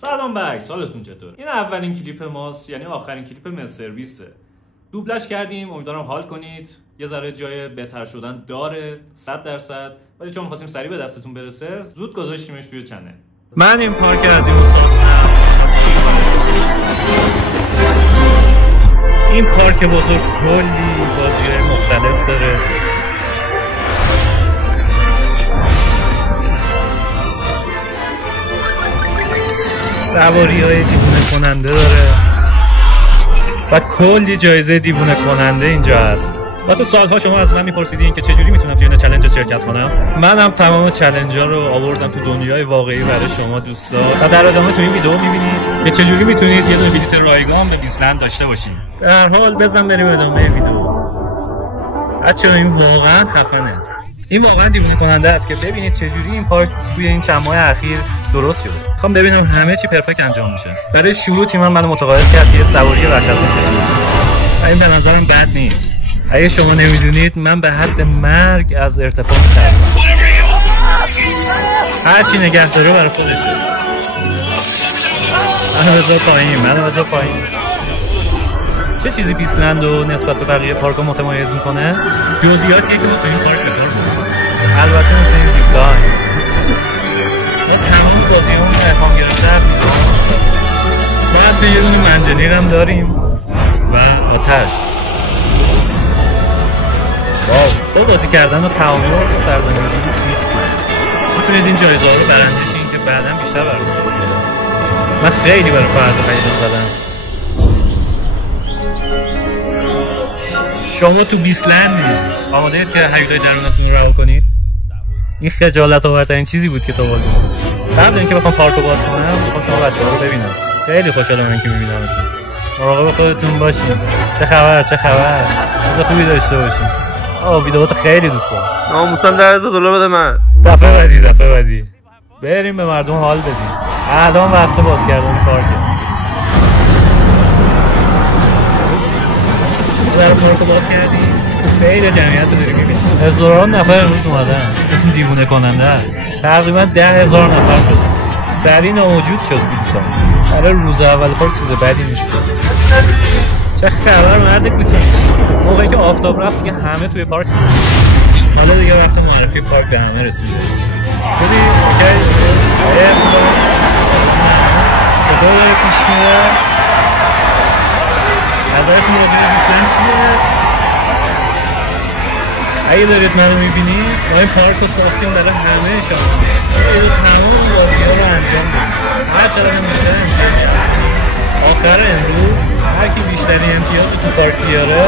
سلام بک، سالتون چطور؟ این اولین کلیپ ماست، یعنی آخرین کلیپ مسترویسه. دوبلش کردیم، امیدوارم حال کنید. یه ذره جای بهتر شدن داره 100%، ولی چون می‌خواستیم سریع به دستتون برسه زود گذاشتیمش توی چنل. من این پارک عظیمو ساختم. این پارک بزرگ کلی بازی‌های مختلف داره. سواری‌های دیوونه کننده داره و کلی جایزه دیوونه کننده اینجا هست. واسه سالها شما از من میپرسیدین که چجوری میتونم توی این چالش شرکت کنم. منم تمام چالنج‌ها رو آوردم تو دنیای واقعی برای شما دوستا و در ادامه تو این ویدیو میبینید که چجوری میتونید یه دونه بلیت رایگان به بیسلند داشته باشید. به هر حال بزن بریم ادامه ویدیو. بچه‌ها این واقعا خفنه. این واقعا دیوونه کننده است که ببینید چجوری این پارک توی این چند ماه اخیر درست شده. میخوام ببینم همه چی پرفکت انجام میشه. برای شروع تیمم منو متقاعد کرد که یه سواری وحشتناک بشه. این به نظرم بد نیست. اگه شما نمیدونید من به حد مرگ از ارتفاع میترسم. هرچی نگه داره برای خودشه. منو بذار پایین. چه چیزی بیسلند رو نسبت به بقیه پارک‌ها متمایز میکنه؟ جزئیاتیه که تو این پارک بکار می‌برن. البته مثل این زیپ لاین. من تمام بازی‌هامون رو الهام گرفته ما حتی یه دونه منجنیق هم داریم و آتش. واو، تو بازی کردن و تعامل با سرزمین روز میتونید این جایزه رو برنده شین که بعداً بیشتر براتون توضیح بدم. من خیلی برای فردا هیجان زدم. شما تو بیسلندی آماده اید که هیولای درونتون رو رها کنید؟ این خجالت آورترین چیزی بود که تا حالا دیدم. قبل اینکه بخوام پارکو باز کنم میخوام شما بچه‌ها رو ببینم. خیلی خوشحالم اینکه میبینمتون. مراقب خودتون باشین. چه خبر؟ روز خوبی داشته باشین. ویدیوات خیلی دوست دارم. ناموسم $10,000 بده من. دفعه بعدی. بریم به مردم حال بدیم. الان وقت باز کردن پارکه. در پارکو باز کردیم. سیر جمعیت رو داریم میبینیم. هزاران نفر امروز اومدن. این دیوونه کننده است. تقریبا 10,000 نفر شد. سری ناموجود شد بیلتان. برای روز اول پارک چیز بدی نیست. چه خبر مرد کوچیک. موقعی که آفتاب رفت دیگه همه توی پارک. حالا دیگه وقت معرفی پارک به همه رسیده. ببین اوکی. چطور داره پیش میره؟ نظرتون راجع به بیسلند چیه؟ اگه دارید منو میبینید ما این پارک رو ساختیم برای همه شما. اینو تمام بازی‌ها رو انجام بدیم. هر چقدر بیشتر امتیاز. آخر امروز هر کی بیشترین امتیاز رو تو پارک بیاره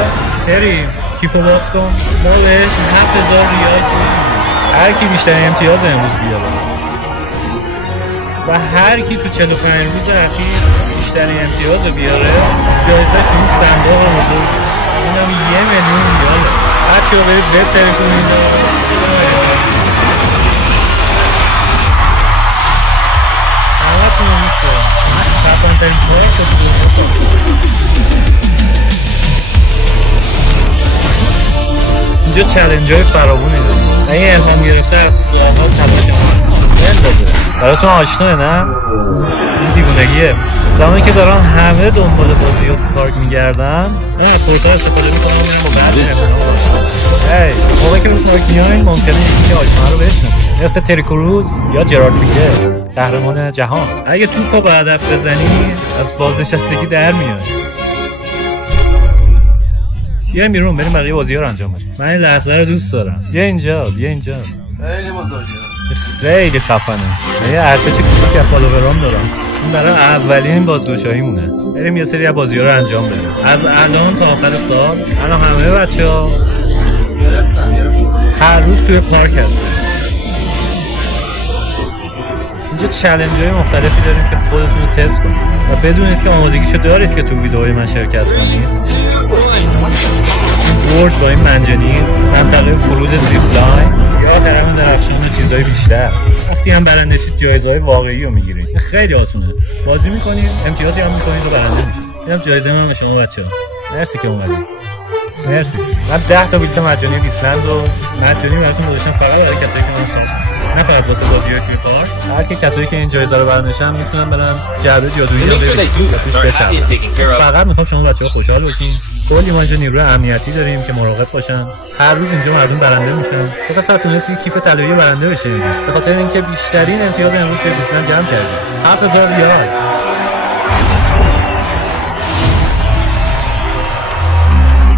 بریم کیفو باز کن. ما بهش 7,000 ریال پول میدیم. هر کی بیشترین امتیاز امروز بیاره و هر کی تو 45 روز اخیر بیشترین امتیاز رو بیاره جایزش تو این صندوق بزرگ اونم 1,000,000 ریاله. بچه‌ها برید بهتری کنید. همتون رو می‌سپارم. خفن‌ترین پارک رو تو دنیا ساختم. اینجا چالنج‌های فراوانی داریم. این الهام گرفته از سال‌ها تلاش ما. بندازه. براتون آشناه نه؟ این دیوونگیه. زمانی که دارن همه دنبال بازی‌ها تو پارک می‌گردن، من از فرصت استفاده می‌کنم میرم با بعضی رفیقام. موقعی که به پارک میاین ممکنه یکی که آشنا رو بشناسید. مثل تری کروز یا جرارد پیکه، قهرمان جهان. اگه توپو به هدف بزنی از بازنشستگی در میای. بیایم بیرون بریم بقیه بازی‌ها رو انجام بدیم. من این لحظه رو دوست دارم. بیا اینجا. خیلی بزرگه. خیلی خفنه. یه ارتش کوچیک از فالوورام دارم. این برای اولین بازگشایی مونه. بریم یه سری از بازی‌ها رو انجام بدیم. از الان تا آخر سال الان همه بچه‌ها هر روز توی پارک هستن. اینجا چالنج‌های مختلفی داریم که خودتون رو تست کنید و بدونید که آمادگیشو دارید که تو ویدیوهای من شرکت کنید. برج با این منجنیق، منطقه فرود زیپ لاین یا هرم درخشان و چیزهای بیشتر. وقتی هم برنده شید جایزه‌های واقعی رو میگیرید. خیلی آسونه. بازی میکنید، امتیازی هم میکنید و برنده میشید. اینم جایزه من به شما بچه‌ها. مرسی که اومدید. مرسی. من 10 تا بلیت مجانی بیسلند رو مجانی براتون گذاشتم فقط برای کسایی که من نه فقط واسه بازی‌های توی پارک، بلکه کسایی که این جایزه رو برنداشتن میتونن برن جعبه جادویی رو ببینن. فقط میخوام شما بچه‌ها خوشحال باشین. کلی ما اینجا نیروی امنیتی داریم که مراقب باشن. هر روز اینجا مردم برنده میشن. فقط تونستی کیف طلایی برنده بشه به خاطر اینکه بیشترین امتیاز امروز توی دیسنیلند جمع کردیم. 7000 ریال.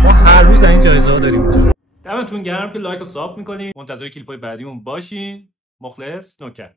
ما هر روز این جایزه ها داریم اینجا. دمتون گرم که لایک و ساب میکنین. منتظر کلیپ‌های بعدیمون باشین. مخلص، نوکر.